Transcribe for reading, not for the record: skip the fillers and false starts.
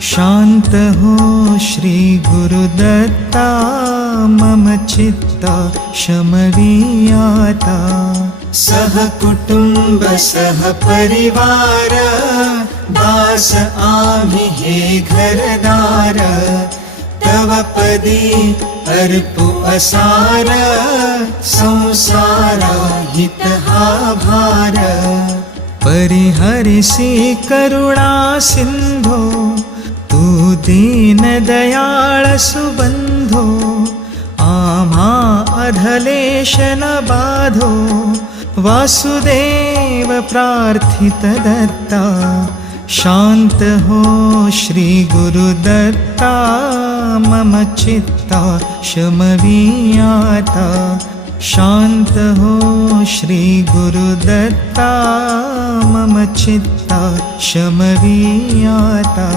शान्त हो श्री गुरुदत्ता मम चित्त शमवीयाता। सह कुटुम्ब सह परिवार दास आमि हे घरदार। तव पदी अर्पु असार संसारा हितहा भार। परिहरिसि करुणा सिन्धो तू दीन दयाळ सुबन्धो। आमा अधलेश न बाधो वासुदेव प्रार्थित दत्ता। शान्त हो श्री गुरुदत्ता मम चित्ता शमवीयाता। शान्त हो श्री गुरुदत्ता मम चित्ता शमवीयाता।